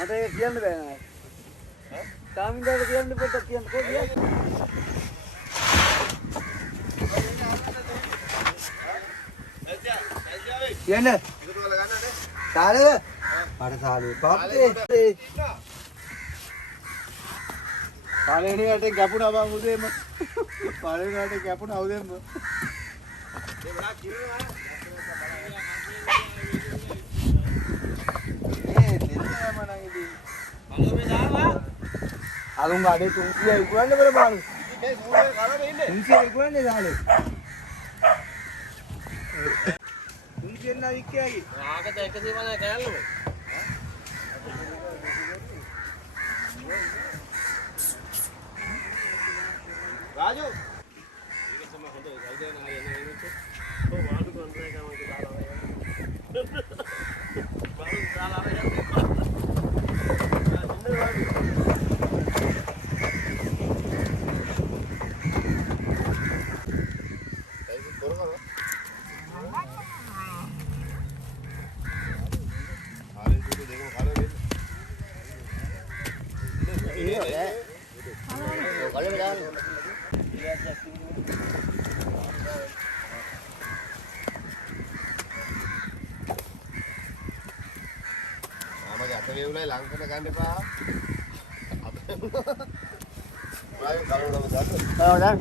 මට ඒක කියන්න බෑ නෑ. තාමින්දාට කියන්න පොඩ්ඩක් කියන්න කොහොමද? කියන්න. සාලේ. අර සාලේ. පාප්පේ. සාලේ නිකට ගැපුණා බං උදේම. සාලේ නිකට ගැපුණා උදේම. ඒ වඩා කිරුණා. අලුන් ගාඩේ 300 විකුණන්න බර බාලු. මේ මූලේ කලම ඉන්නේ. 300 විකුණන්නේ දාලේ. 300 නා වික්කෑගේ. ආකට 100 වල කෑල්ලු. රාජු. මේක තමයි හොඳ ගල්දේන ආයෙ එන්නේ. ඔව් වාඩු කොන්ත්‍රාක් එකම දාලා ආවා. බාලු දාලා ආවා. ලංකන ගන්න එපා. ඔයාගේ කරුණම දාන්න. ඔව් දාන්න.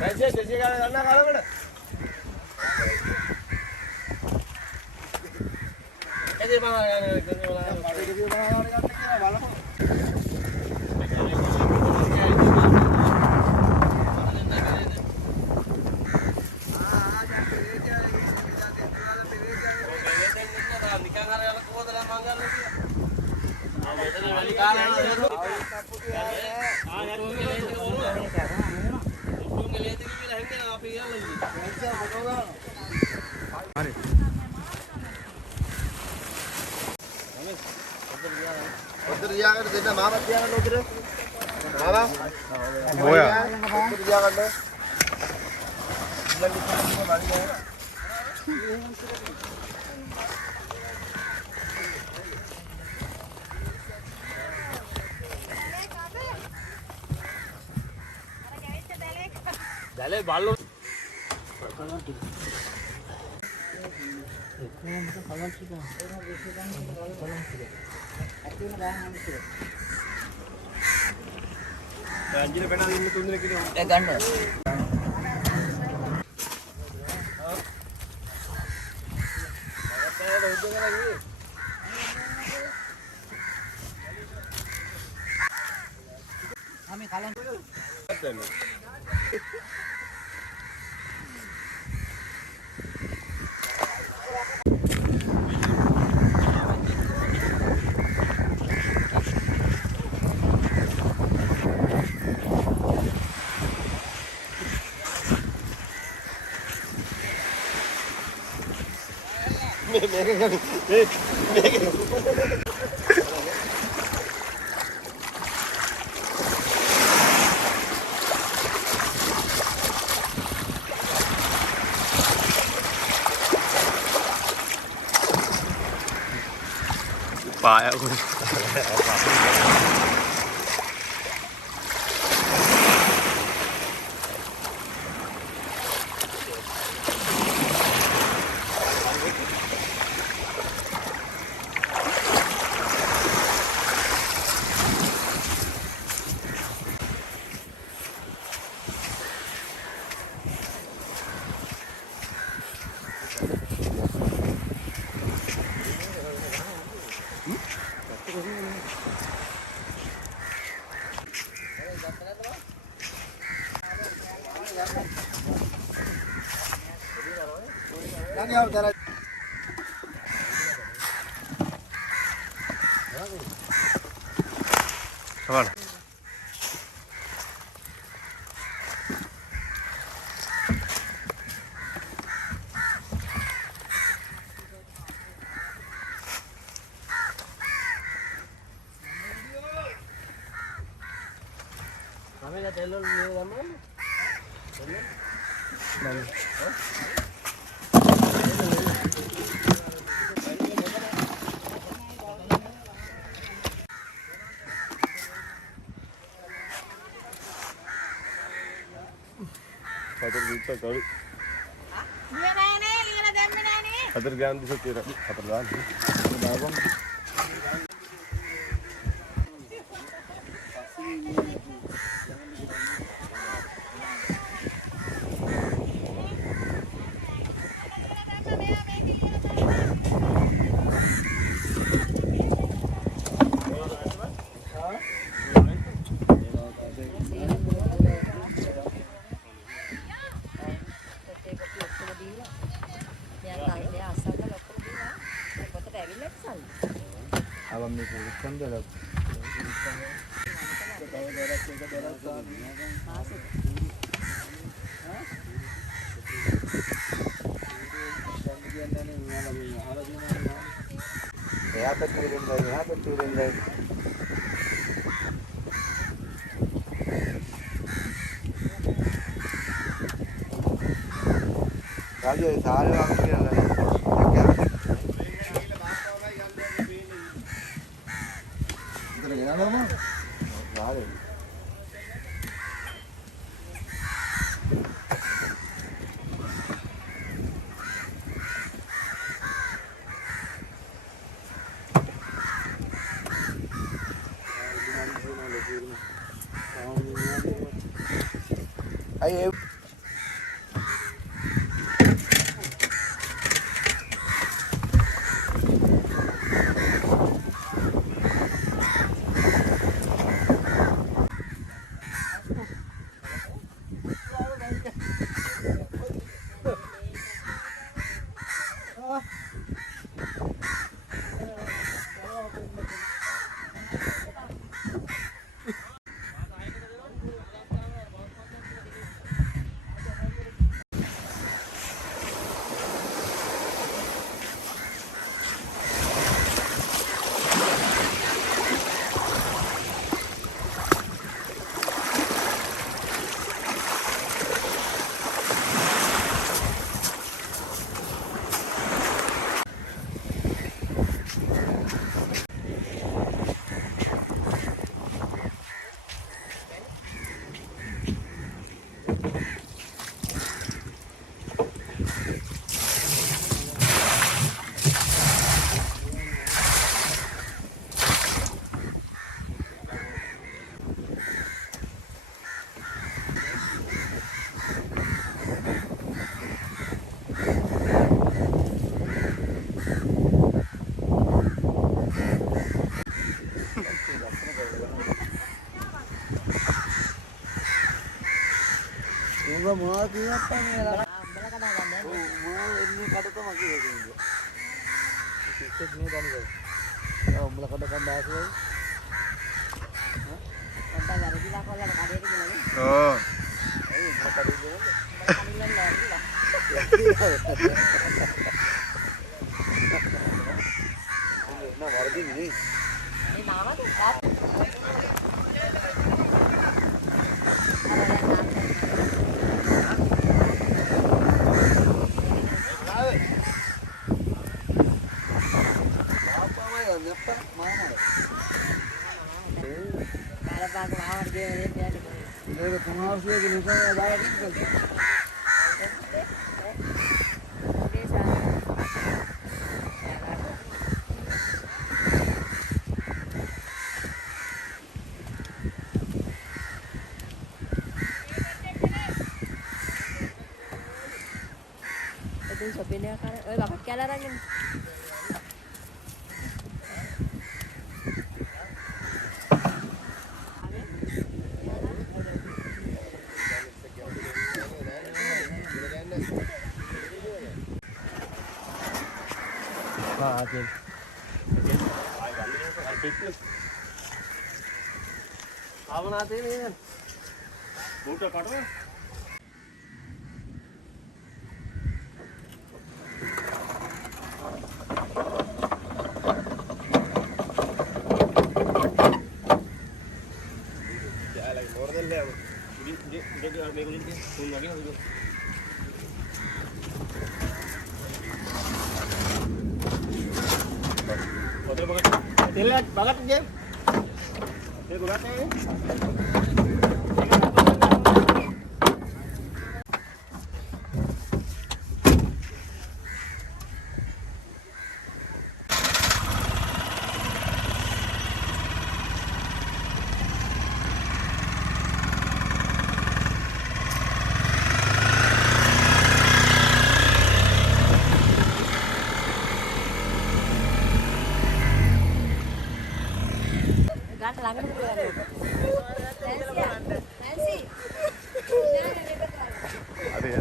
පැන්සේ දෙසිය ගන්න ගන්න කාලෙකට. එදේ මම උත්තර දියාකට දෙන්න මාවත් දියාගන්න උත්තර. මාවා. මොයා. උත්තර දියාගන්න. දැලේ බල්ලෝ Anjir pengen ini tuh nih kita. Ganda. Kami kalian dulu. Pak aku. Kapan? Kami dah telur ni lama. Telur? Mana? Kader kita kali. Dia nene, lihat demi nene. Kader gan bisa kira. Kader gan. Babang. Abang ni bukan dia lah. Ya betul ini. Kali ini sahaja orang ni lah. Ayo. උඹ මොනවද කියන්නත් නෑ අම්බල කඩා ගන්න. මොනවද එන්නේ කඩ තමයි කියන්නේ ඉස්සෙත් මේ දන්නේ උඹල කඩ කන්න ආසයි ඔබ වැරදිලා කොල්ලට කඩේට ගිහලා. ඕ කඩින්න නෑ. නෑ වරදින්නේ නේ මේ මාමද? කාලපාක මාවට ගේ දෙන්න යන්න. ඒක තුමාර්සියේ නිකන් දාලා ඉන්නකල් itu sopirnya kan, bapak kala rangin. ආ ආවනාතේ නේ බූට කඩන jalan morden le dia megulin dia sun lagi itu foto bagat telat bagat je dia gulat ni Ganta ළඟට පුරවන්න. නැන්සි. අර මේ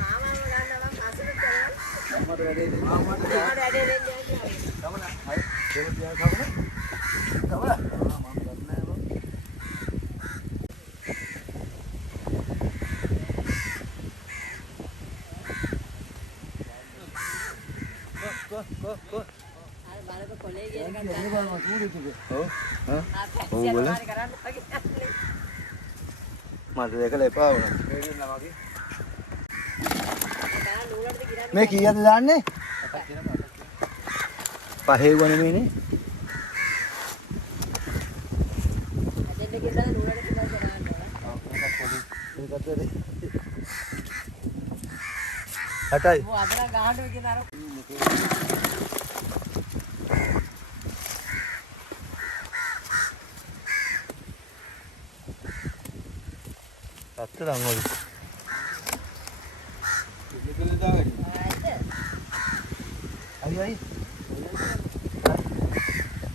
මාමා ගන්න මම අසුරු කරනවා. අම්මට වැඩේ මාමාට වැඩේ දෙන්න යන්නේ. ගමන හරි ඒක තියා ගමන ගමන මම දන්නේ නැහැ කො අර බලක කොලේ ගියන ඒක ගන්න. බලන්න කූඩේට ඔව් ආ පැක්සිය මාරි කරන්න වගේ. මට දෙකල එපා වුණා මේකින්නා වගේ ගන්න නූලටද ගිරන්නේ. මේ කීයද දාන්නේ පහේ වුණ නෙමෙයිනේ දෙන්න ගිහලා නූලට කිව්වා කරන්න ඕන. මේකත් වැඩේ 8යි මෝ අදලා ගහන්න කියන අර අත්තරන් වගේ අයි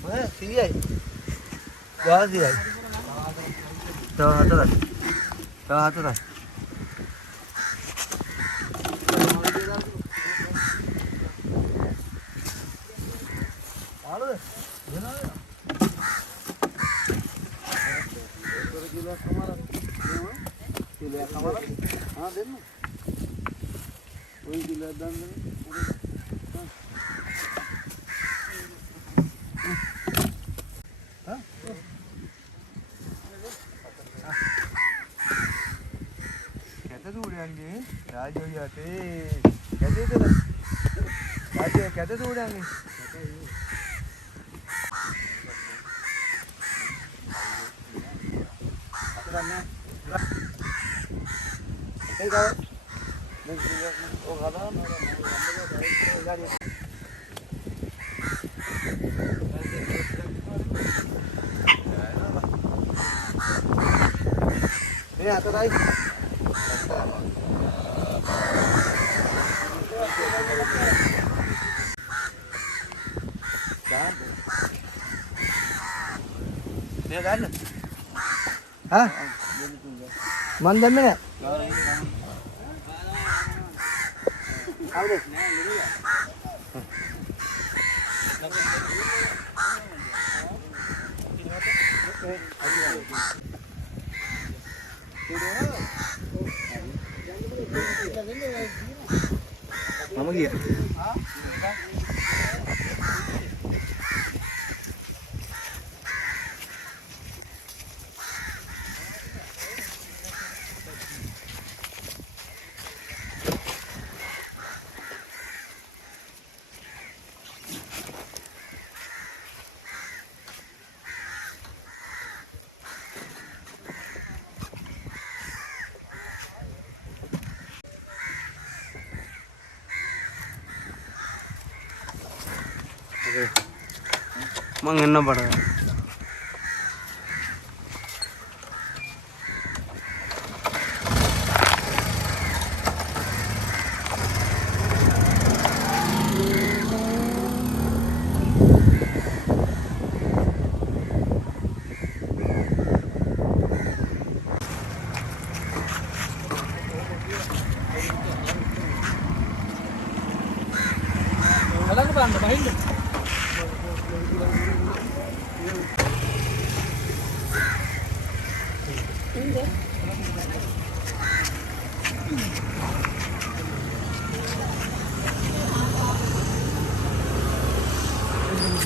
ඔය 100යි 400යි තව 4යි ආලද දෙනවා කිලෝක් කමාරක් දෙනවා කිලෝක් කමාරක් ආ දෙන්න ඔය කිලෝක් දාන්න කැත දුරයන්ගේ රාජෝ යතේ කැතේද රාජෝ කැත දුරයන්ගේ Hey, go. Oh, hala. Hey, ato tayo. Dia kan? Hah? මන් දැම්මේ නෑ. ආවද? මම ගියා. මං එන්න බඩ. බලන්න බලන්න බහින්න.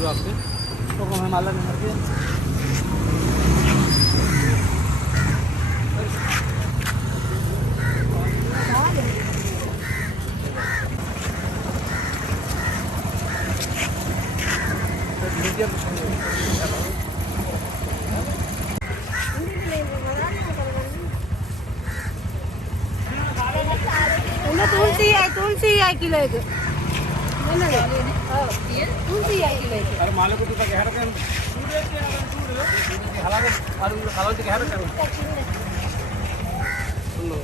आपके तो हमें माला नंबर दिया तुलसी है किलो एक तुलसी है किलो एक अरे माले को तो क्या रखा है हालांकि हालांकि क्या रखा है सुन लो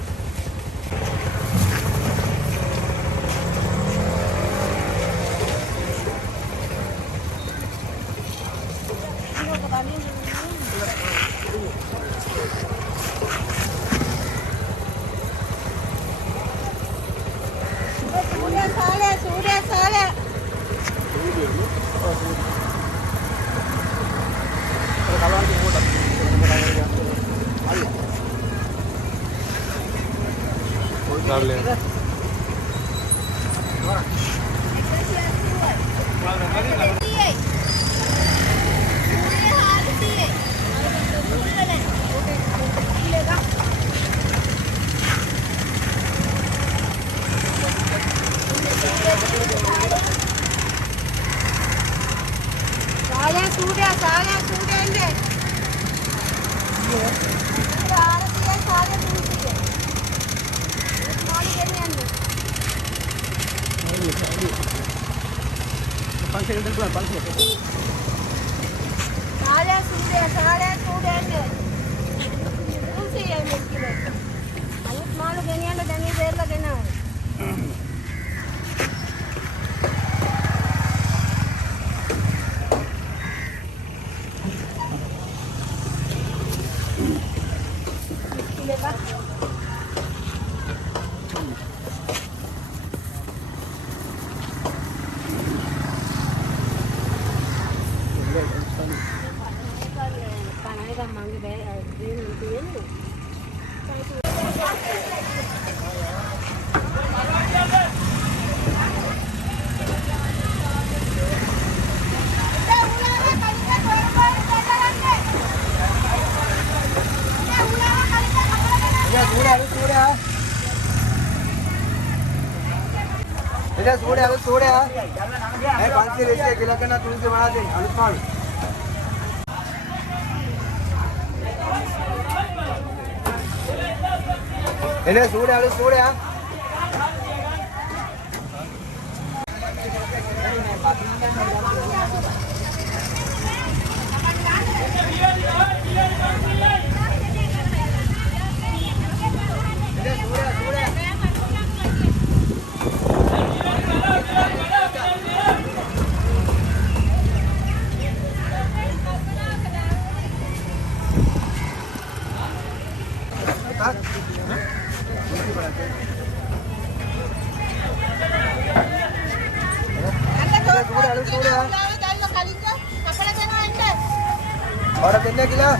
දෙන්නේ කියලා.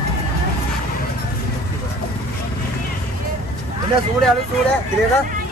එන්න සූඩේ අලු සූඩේ කිරේක